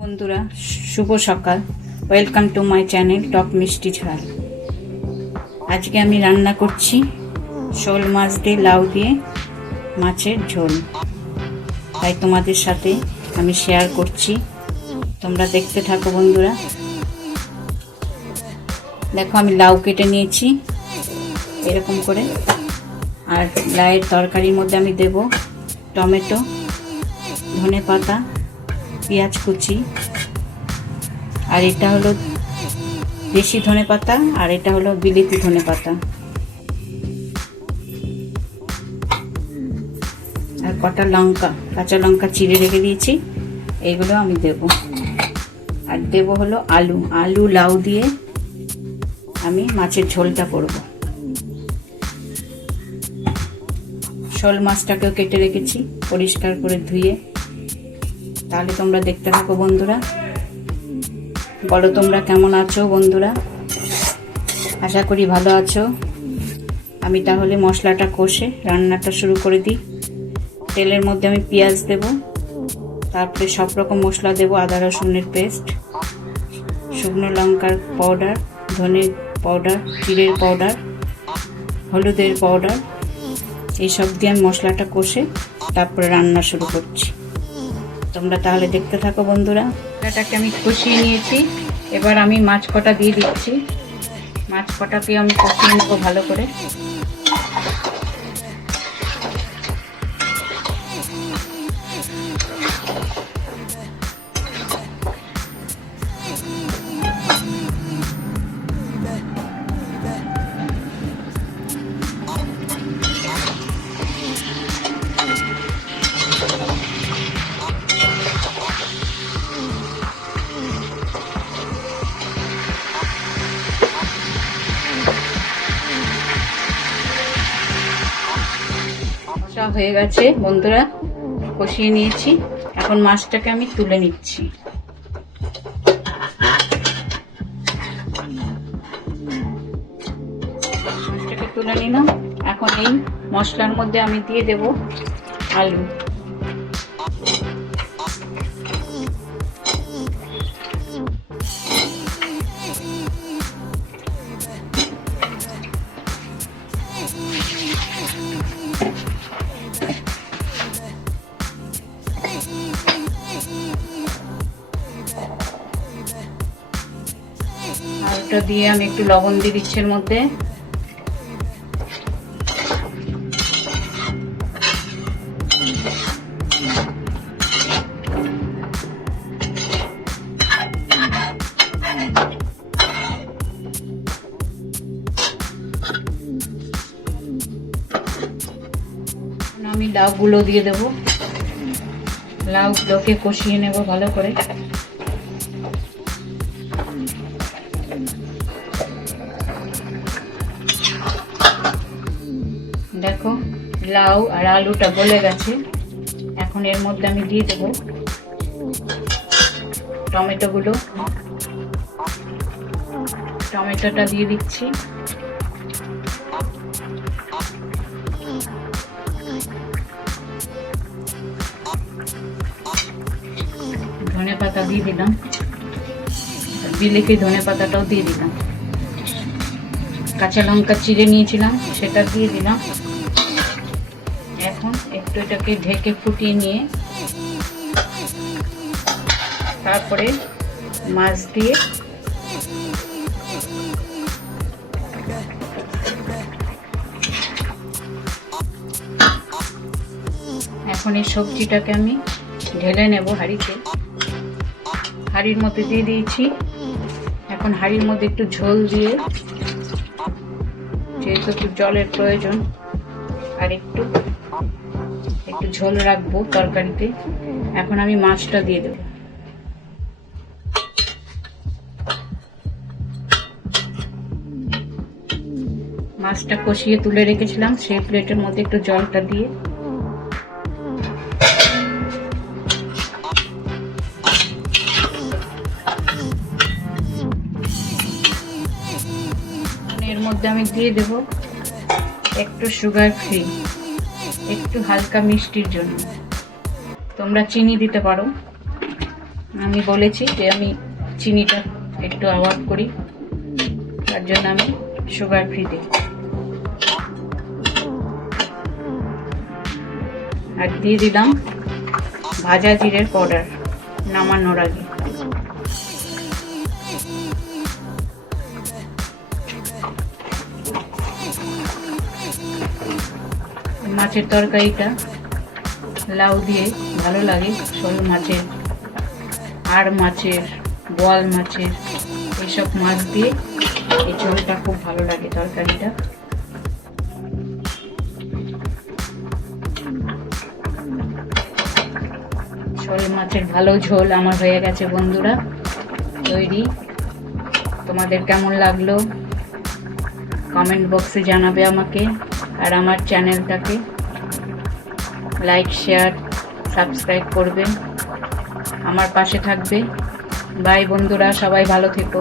বন্ধুরা, শুভ সকাল। Welcome to my channel টক মিষ্টি ঝাল। আজকে আমি রান্না করছি শোল মাছ দিয়ে লাউ দিয়ে মাছের ঝোল, তাই তোমাদের সাথে আমি শেয়ার করছি। তোমরা দেখতে থাকো বন্ধুরা। দেখো, আমি লাউ কেটে নিয়েছি এরকম করে, আর লাউয়ের তরকারির মধ্যে আমি দেব টমেটো, ধনে পাতা, পেঁয়াজ কুচি, আর এটা হলো দেশি ধনে পাতা, আর এটা হলো বিলেতি ধনে পাতা, আর কটা লঙ্কা, কাঁচা লঙ্কা চিড়ে রেখে দিয়েছি, এইগুলো আমি দেব। আর দেব হলো আলু লাউ দিয়ে আমি মাছের ঝোলটা করব। শোল মাছটাকেও কেটে রেখেছি পরিষ্কার করে ধুয়ে। তাহলে তোমরা দেখতে থাকো বন্ধুরা। বলো তোমরা কেমন আছো বন্ধুরা? আশা করি ভালো আছো। আমি তাহলে মশলাটা কষে রান্নাটা শুরু করে দিই। তেলের মধ্যে আমি পেঁয়াজ দেব, তারপরে সব রকম মশলা দেব, আদা রসুনের পেস্ট, শুকনো লঙ্কার পাউডার, ধনে পাউডার, জিরের পাউডার, হলুদের পাউডার, এইসব দিয়ে আমি মশলাটা কষে তারপরে রান্না শুরু করছি। তোমরা তাহলে দেখতে থাকো বন্ধুরা। মশলাটাকে আমি কষিয়ে নিয়েছি, এবার আমি মাছ কটা দিয়ে দিচ্ছি। মাছ কটাকে আমি কষিয়ে নেবো ভালো করে। হয়ে গেছে বন্ধুরা, কষিয়ে নিয়েছি। এখন মাছটাকে আমি তুলে নিচ্ছি। মাছটাকে তুলে নিলাম। এখন এই মশলার মধ্যে আমি দিয়ে দেব আলু। আলুটা দিয়ে আমি একটু লবণ দিয়ে দিচ্ছি এর মধ্যে। আমি লাউগুলো দিয়ে দেবো। লাউগুলোকে কষিয়ে নেব ভালো করে। দেখো, লাউ আর আলুটা গলে গেছে। এখন এর মধ্যে আমি দিয়ে দেব টমেটোগুলো। টমেটোটা দিয়ে দিচ্ছি। ধনে পাতা দিয়ে দিলাম, বিলেতি ধনে পাতাটাও দিয়ে দিলাম। কাঁচা লঙ্কা চিড়ে নিয়েছিলাম, সেটা দিয়ে দিলাম। এখন একটু এটাকে ঢেকে ফুটিয়ে নিয়ে তারপরে মাছ দিয়ে এখন এই সবজিটাকে আমি ঢেলে নেব হাঁড়িতে। হাঁড়ির মধ্যে দিয়ে দিয়েছি। এখন হাঁড়ির মধ্যে একটু ঝোল দিয়ে, যেহেতু একটু জলের প্রয়োজন, আর একটু ঝোল রাখবো তরকারিতে। এখন আমি মাছটা দিয়ে দেব। মাছটা কষিয়ে তুলে রেখেছিলাম, সেই প্লেটের মধ্যে একটু জলটা দিয়ে এর মধ্যে আমি দিয়ে দেব একটু সুগার ফ্রি, একটু হালকা মিষ্টির জন্য। তোমরা চিনি দিতে পারো, আমি বলেছি যে আমি চিনিটা একটু অ্যাভয়েড করি, তার জন্য আমি সুগার ফ্রি দিই। আর দিয়ে দিলাম ভাজা জিরের পাউডার নামানোর আগে। মাছের তরকারিটা লাউ দিয়ে ভালো লাগে, শোল মাছের, আর মাছের, বোয়াল মাছের, এইসব মাছ দিয়ে এই ঝোলটা খুব ভালো লাগে তরকারিটা। শোল মাছের ভালো ঝোল আমার হয়ে গেছে বন্ধুরা, তৈরি। তোমাদের কেমন লাগলো কমেন্ট বক্সে জানাবে আমাকে, আর আমার চ্যানেলটাকে লাইক, শেয়ার, সাবস্ক্রাইব করবেন, আমার পাশে থাকবে। বাই বন্ধুরা, সবাই ভালো থেকো।